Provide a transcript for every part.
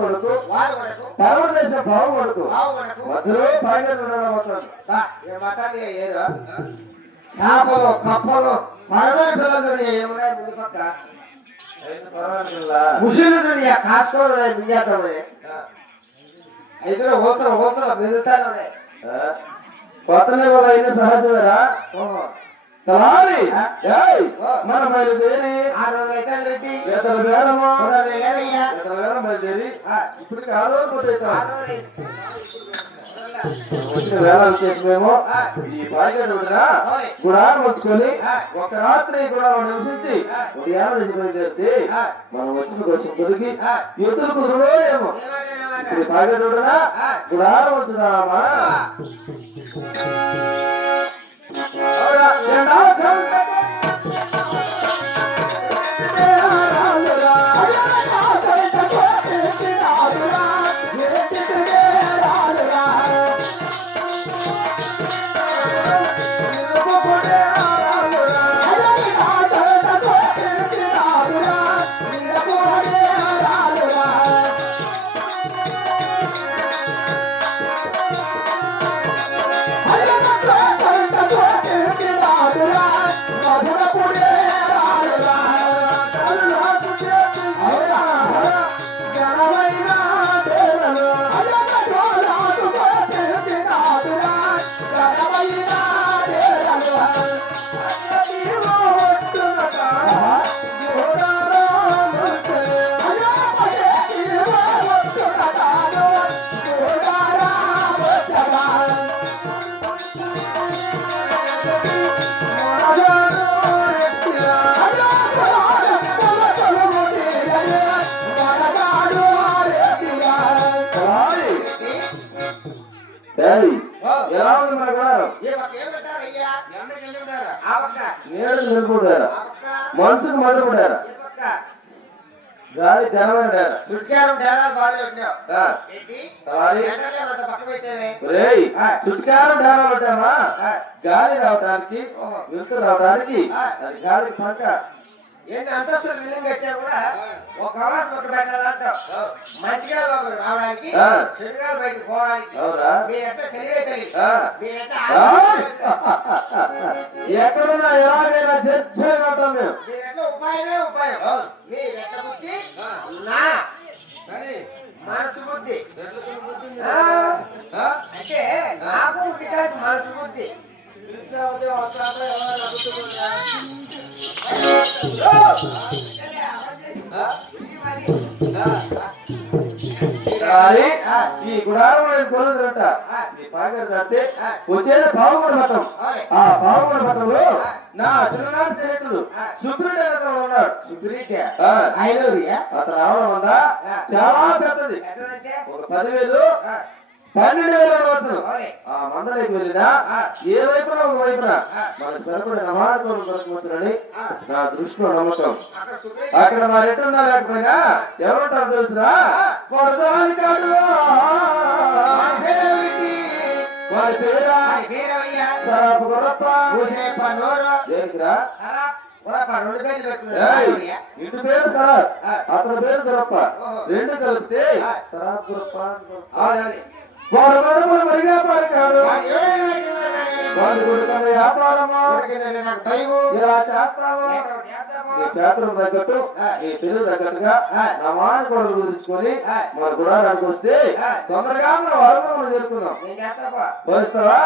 కొడుకు తరువు దేశం బావు కొడుకు మధ్యలో పాయింట్ చేపలు కప్పలు పరమైన పిల్లలు ఏమున్నాయి ముందు పక్క ముసలి కాసుకోడు మింగేద్దాం అయితే హోసలు మిగులుతాను కొత్తనే వాళ్ళు అయిన సహజమేరా తలాలి మన బయలుదేరి ఆ రోజు అయితే రెడ్డి ఇతర బేరము బయలుదేరి ఇప్పుడు కాదు వచ్చిన వేళ విశేషమేమో ఈ పాకెట్ గుడారం వచ్చుకొని ఒక రాత్రి గుడారం నివసించి ఉదయాన బయలుదేరితే మనం వచ్చిన కోసం కొద్దికి యుద్ధలు కుదురులో ఏమో ఇప్పుడు పాకెట్ గుడారం వచ్చినామా ఎలా ఉంది మన గుడారం నీళ్ళు నిలుపుడారా మనసుకు మధురపడారా గాలి జనమైన చుట్కారం డాలా పెట్టామా గాలి రావడానికి వెలుతురు రావడానికి అది గాలి పంట ఏంటి అంతస్తులు బిల్డింగ్ కట్టా కూడా ఒక హవాస్ పక్క పెట్టాలంటావు మంచిగా లోపలికి రావడానికి చెడుగాలు బయటకు పోవడానికి మీరు ఎట్లా తెలివే తెలియదు ఎక్కడున్నా ఎలాగైనా చర్చగలుగుతాం మేము మీరు ఎట్లా ఉపాయమే ఉపాయం మీరు ఎట్లా బుద్ధి నా మనసు బుద్ధి అంటే నాకు మనసు బుద్ధి ఈ గుడారం కొలుదురట ఈ పాకెట్ కడితే వచ్చేది పావుగొండ మతం ఆ పావుగొండ మతంలో నా చిన్ననాటి స్నేహితుడు సుబ్రుడు ఉన్నాడు అతను రావడం వల్ల చాలా పెద్దది ఒక 10,000 12,000 వస్తులు ఆ మందరికి వెళ్ళినా ఏ వైపున ఒక వైపున మన సరుకుడు నమాజం దొరకవచ్చునని నా దృష్టిలో నమ్మకం అక్కడ మరి ఎట్టున్నా లేకపోయినా ఎవరుంటారు తెలుసురా వారి పేరా సరాపు గొర్రప్ప దేనికిరా ఇంటి పేరు సరాబ్ అతని పేరు గొర్రప్ప రెండు కలిపితే సరాబ్ గొర్రప్ప వారు మరుపులు మరిగా పలికాడు వారి కొడుకున్న వ్యాపారమా ఇలా చేస్తావా నీ చేతులు తగ్గట్టు నీ తెలుగు తగ్గట్టుగా నా మాట కొడుకు కుదుర్చుకొని మన గుడారానికి వస్తే తొందరగా మన వరమను చేరుకున్నాం పోయిస్తావా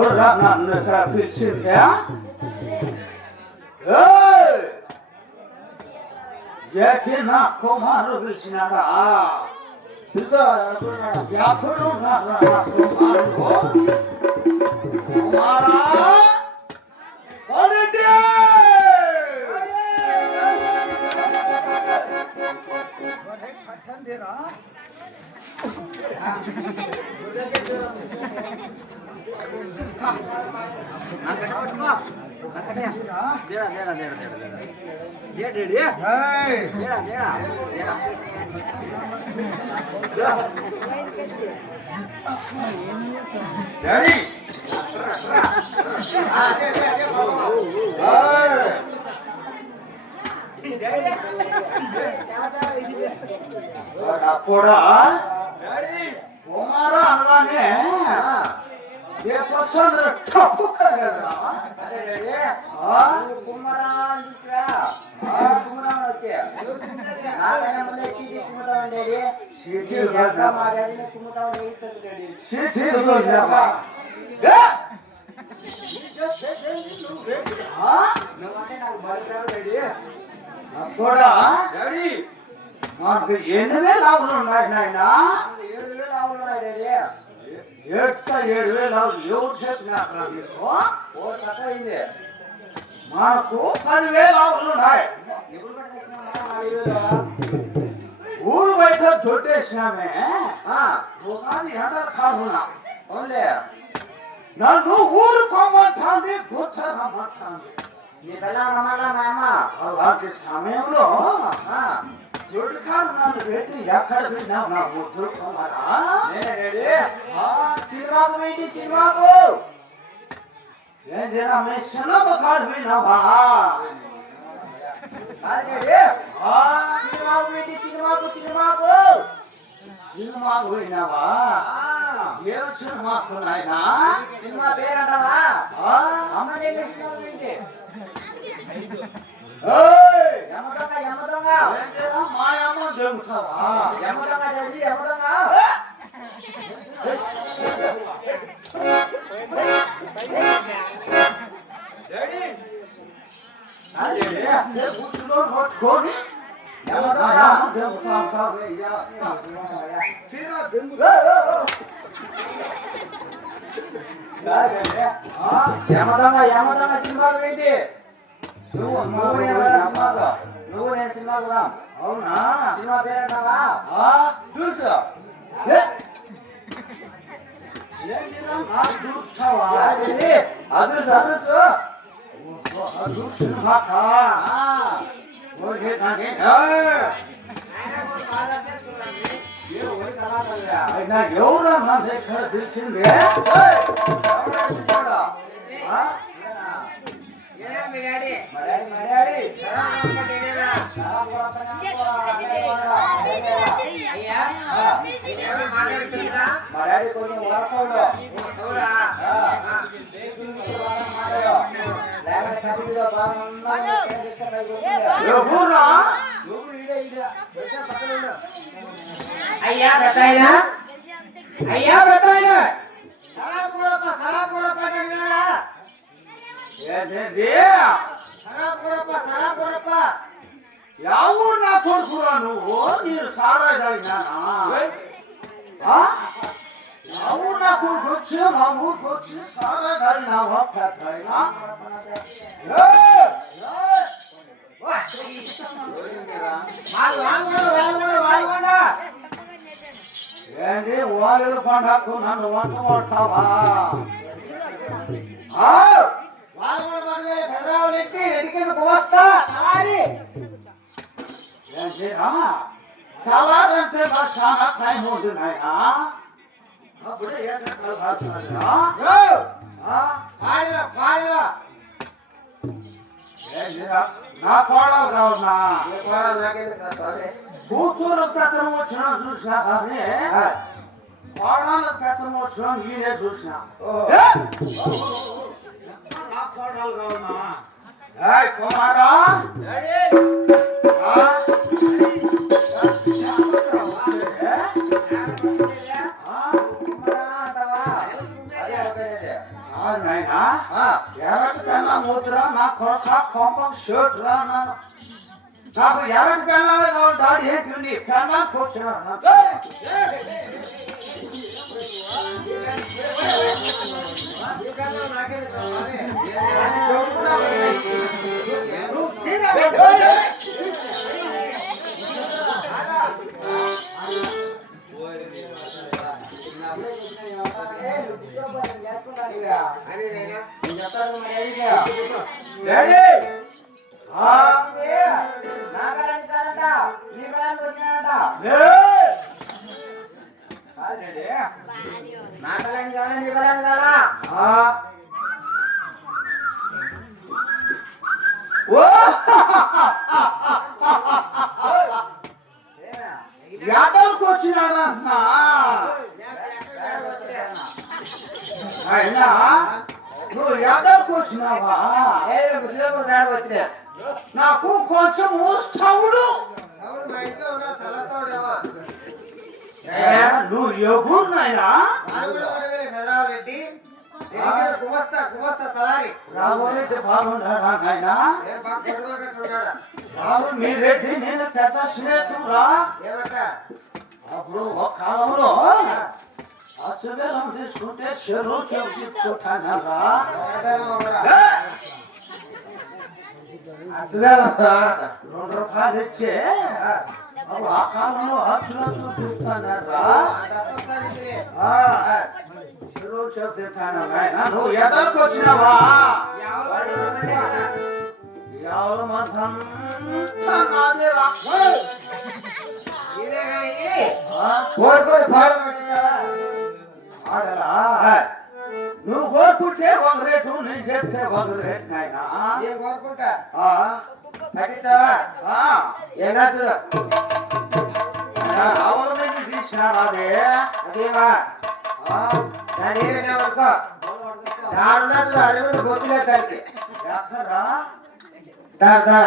ఎవరురా నన్ను ఇక్కడ పిలిచిందే? ఏటి నా కుమారు పిలిచినాడా? ఎప్పుడు ఉన్నారా నా కుమారుడు? కుమారా రెడ్డి! డాడీ కూడా కుమారా అనగానే టప్పు కలగదరా? కూడా మాకు 8,000 ఆవులు ఉన్నాయి నాయన. 7,000 ఆవులు ఉన్నాయి డాడీ. 7,000 ఆవులు ఎవరు చెప్పినారా మీకు? మనకు 10,000 ఆవులు ఉన్నాయి. ఊరు బయట దొడ్డేసినామే. ఒకసారి ఎండలు కారున్నా నన్ను ఊరు కొమ్మంటాంది, గుట్ట రమ్మంటాంది. నీ పిల్లలు రమ్మన్నా మా అమ్మ. అలాంటి సమయంలో దొడ్డుకారు నన్ను పెట్టి ఎక్కడ పెట్టినావు నా ముద్దు కుమారా? సినిమాకు ఏంటి? సినిమాకు ఏంటి సినిమా కాడు పోయినావా? సినిమాకు ఏంటి? సినిమాకు సినిమాకు సినిమాకు పోయినావా? ఏం సినిమాకు నాయనా? సినిమా పేరంటావా? అమ్మ దగ్గర సినిమాకు ఏంటి? యమదొంగ యమదొంగ మాయమ్మ దొంగతావా? యమదొంగ డాడీ యమదొంగ. పట్టుకొని యమదొంగ యమదొంగ సినిమాకు ఏంటి? నువ్వు నేను సినిమాకు రా. అవునా? సినిమా పేరంటావా? చూసు అదుర్సు అదుర్సు ఎవరా నా దగ్గర తెలిసిందే? మా డాడీ కొంచెం వరసోడు ఎవరా? అయ్యా బతాయినా అయ్యా బతాయినా సరాపురప్ప సరాపురప్ప దగ్గరా ఏంటి? సరాపురప్ప సరాపురప్ప ఎవరు నా కొడుకురా నువ్వు? నేను సారా తాగినానా? ఎవరు నా కొడుకు వచ్చి మా ఊరికి వచ్చి సారా తాగినావా? పెద్ద ఏంటి వాళ్ళు పండకు నన్ను వంట కొడతావా? కలాడంటే చాలా టైం ఉంటున్నాయా? అప్పుడే నా కోడలు కావునా? కూతురు పెత్తనం వచ్చినా చూసినా కానీ కోడల పెత్తనం వచ్చినా ఈయనే చూసినా. నా కోడలు కావునా? కుమారా ఎర్రటి పెళ్ళ మూతురా నా కొరక కోపం షర్ట్ రా నాకు ఎర్రటి పెళ్ళామే కావాలి దాడి ఏంటి నీ పెళ్ళ కూర్చున్నా యాదవ్కి వచ్చినాడా అయినా నువ్వు యాదవ్కి వచ్చినావా వచ్చినా నాకు కొంచెం సౌడు నువ్వు ఎగురు నాయనా రామోరెడ్డి బాగున్నాడా నాయనా రాము మీ రెడ్డి నేను పెద్ద స్నేహితురా అప్పుడు ఒక కాలంలో అచ్చబెల్లం తీసుకుంటే చెరువు చెప్పుకుంటానా ₹2 ఇచ్చే ఆ కాలంలో అచ్చులు చూపిస్తానరా చెరువు చెప్తాను నువ్వు ఎదరికి వచ్చినావా ఎవరు మతంతా నాదేరా ఆడరా నువ్వు కోరుకుంటే ఒక రేటు నేను చెప్తే ఒక రేటు నాయనా కోరుకుంటా పట్టిస్తావా ఏనా చూడు ఆవుల నుంచి తీసినారా అదే అదేవా నేనేమనుకో నాడున్నది అరవై బొత్తులే కలిపి ఎక్కడా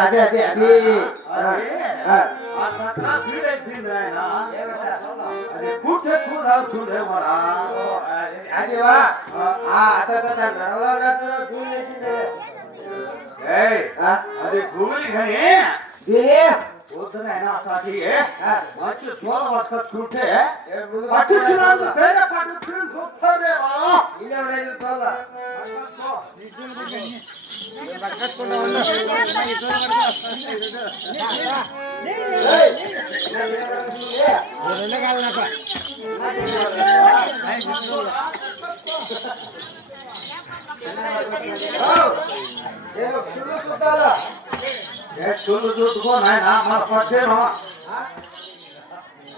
అదే అదే అది అది కూర్చే కూడాడుతుండే మరా అదేవా గడవలో చూసింది అది భూమి కానీ పొద్దునైనా అట్లాంటి మంచి దూల పట్టుకొచ్చుకుంటే పట్టించినందుకు పేరే పట్టుకుని గొప్పదేవా చూడు చూసుకో నాయన మన పట్టేను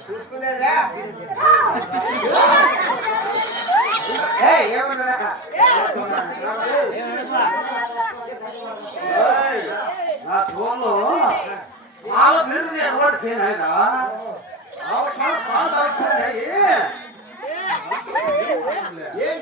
చూసుకునేదా నా తోలు పాల పెరుగు ఎవరికి నాయన పాలు ఏం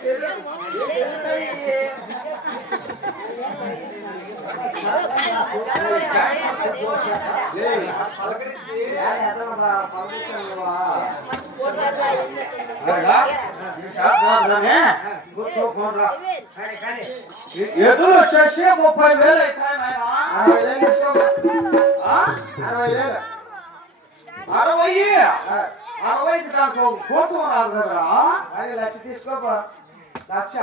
ఎదురు వచ్చేసి 30,000 అవుతాయి నాయన 60 దాంట్లో కోటు రాదు కదరా లక్ష తీసుకోపా లక్ష